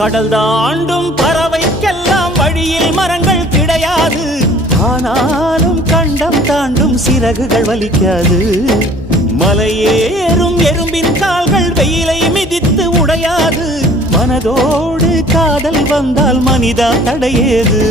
கடல் தாண்டும் பறவைக்கெல்லாம் வழியில் மரங்கள் கிடையாது. ஆனாலும் கண்டம் தாண்டும் சிறகுகள் வலிக்காது. மலையேறும் எறும்பின் கால்கள் வெயிலை மிதித்து உடையாது. மனதோடு காதல் வந்தால் மனிதா தடையேது.